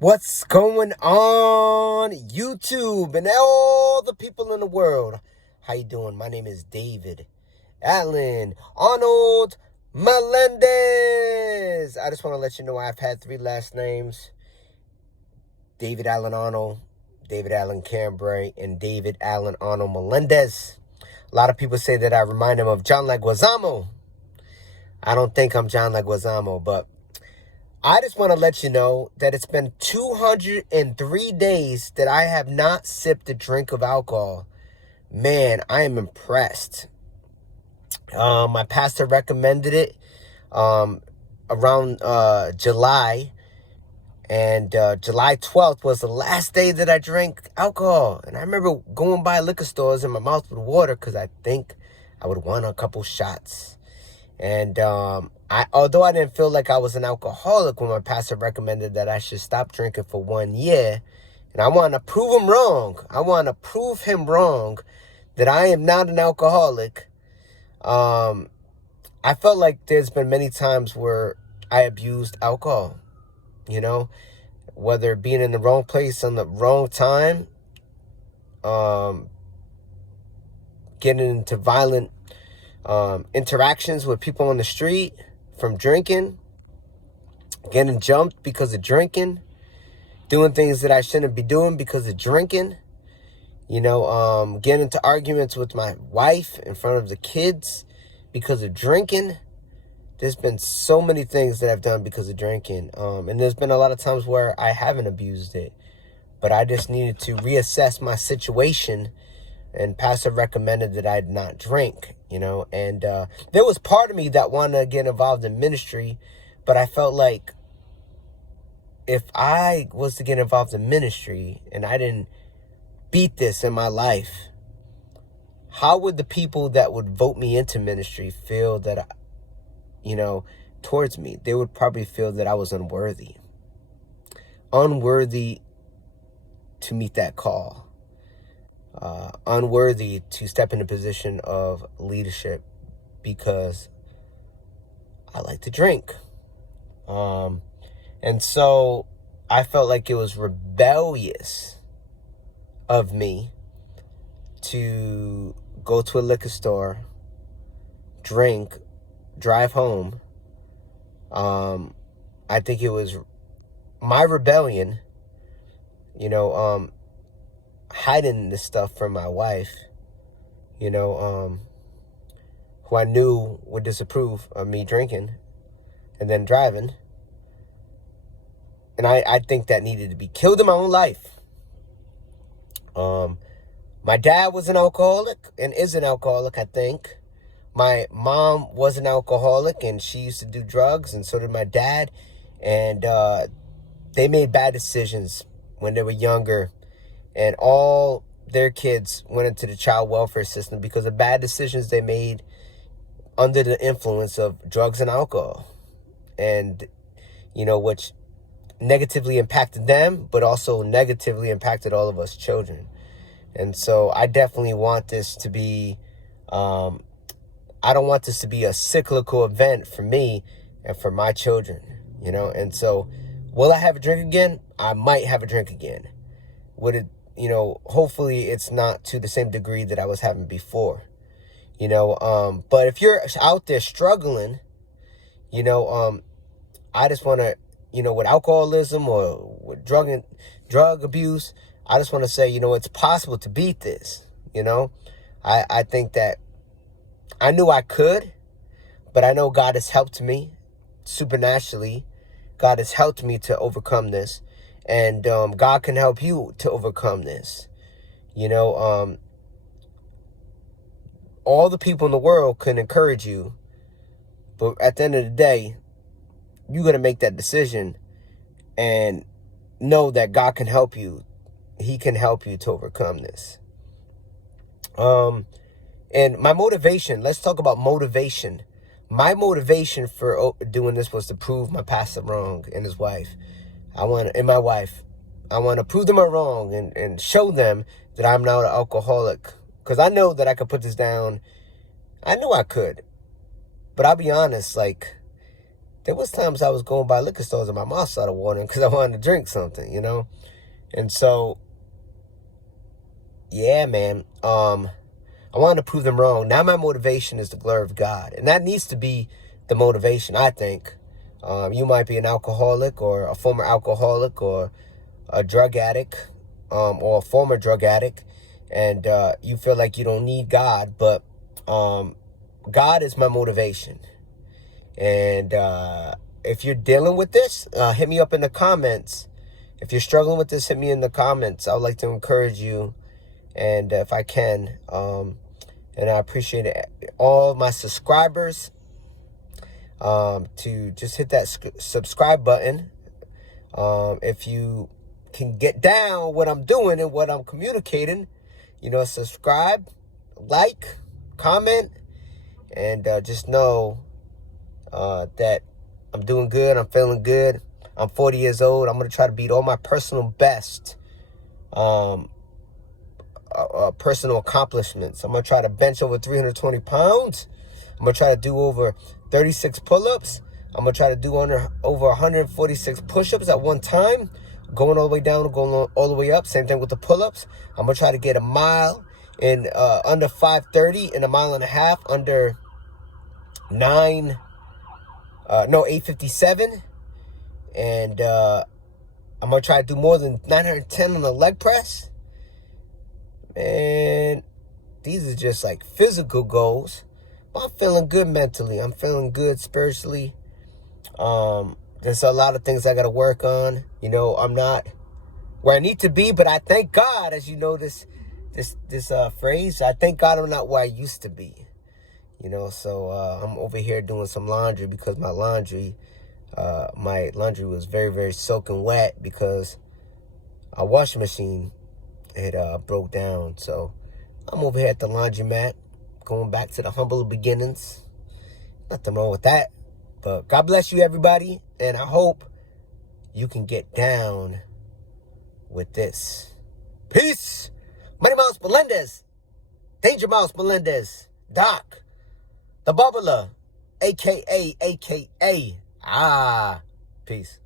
What's going on, YouTube and all the people in the world? How you doing? My name is David Allen Arnold Melendez. I just want to let you know I've had 3 last names: David Allen Arnold, David Allen Cambray, and David Allen Arnold Melendez. A lot of people say that I remind them of John Leguizamo. I don't think I'm John Leguizamo, but I just want to let you know that it's been 203 days that I have not sipped a drink of alcohol. Man, I am impressed. My pastor recommended it around July. And July 12th was the last day that I drank alcohol. And I remember going by liquor stores and my mouth would water because I think I would want a couple shots. And although I didn't feel like I was an alcoholic when my pastor recommended that I should stop drinking for 1 year, and I want to prove him wrong. I want to prove him wrong that I am not an alcoholic. I felt like there's been many times where I abused alcohol, whether being in the wrong place on the wrong time, getting into violent interactions with people on the street from drinking, getting jumped because of drinking, doing things that I shouldn't be doing because of drinking, getting into arguments with my wife in front of the kids because of drinking. There's been so many things that I've done because of drinking. And there's been a lot of times where I haven't abused it, but I just needed to reassess my situation. And pastor recommended that I not drink, and there was part of me that wanted to get involved in ministry, but I felt like if I was to get involved in ministry and I didn't beat this in my life, how would the people that would vote me into ministry feel that, towards me? They would probably feel that I was unworthy to meet that call. Unworthy to step in a position of leadership because I like to drink. And so I felt like it was rebellious of me to go to a liquor store, drink, drive home. I think it was my rebellion, hiding this stuff from my wife, who I knew would disapprove of me drinking and then driving. And I think that needed to be killed in my own life. My dad was an alcoholic and is an alcoholic, I think. My mom was an alcoholic and she used to do drugs, and so did my dad. And they made bad decisions when they were younger. And all their kids went into the child welfare system because of bad decisions they made under the influence of drugs and alcohol. And, which negatively impacted them, but also negatively impacted all of us children. And so I definitely want this to be, I don't want this to be a cyclical event for me and for my children, And so will I have a drink again? I might have a drink again. Would it, hopefully it's not to the same degree that I was having before, but if you're out there struggling, I just want to, with alcoholism or with drug abuse, I just want to say, it's possible to beat this. I think that I knew I could, but I know God has helped me supernaturally. God has helped me to overcome this. And God can help you to overcome this. All the people in the world can encourage you. But at the end of the day, you got to make that decision and know that God can help you. He can help you to overcome this. And my motivation, let's talk about motivation. My motivation for doing this was to prove my pastor wrong and his wife. I want to prove them wrong and show them that I'm not an alcoholic. Because I know that I could put this down. I knew I could. But I'll be honest, there was times I was going by liquor stores and my mouth started watering because I wanted to drink something, you know? And so, yeah, man, I wanted to prove them wrong. Now my motivation is the glory of God. And that needs to be the motivation, I think. You might be an alcoholic or a former alcoholic or a drug addict, or a former drug addict, and you feel like you don't need God, but God is my motivation. And if you're dealing with this, hit me up in the comments. If you're struggling with this, hit me in the comments. I would like to encourage you, and if I can, and I appreciate all my subscribers, to just hit that subscribe button. If you can get down what I'm doing and what I'm communicating, subscribe, like, comment, and just know that I'm doing good. I'm feeling good. I'm 40 years old. I'm going to try to beat all my personal best, personal accomplishments. I'm going to try to bench over 320 pounds. I'm going to try to do over 36 pull-ups. I'm going to try to do over 146 push-ups at one time, going all the way down and going all the way up. Same thing with the pull-ups. I'm going to try to get a mile in under 5:30 and a mile and a half under 8:57. And I'm going to try to do more than 910 on the leg press. And these are just like physical goals. But I'm feeling good mentally. I'm feeling good spiritually. There's a lot of things I got to work on. I'm not where I need to be, but I thank God, as you know, this phrase, I thank God I'm not where I used to be. So I'm over here doing some laundry because my laundry was very, very soaking wet because our washing machine had broke down. So I'm over here at the laundromat, going back to the humble beginnings. Nothing wrong with that. But God bless you, everybody. And I hope you can get down with this. Peace. Money Mouse Melendez. Danger Mouse Melendez. Doc. The Bubbler. AKA. Peace.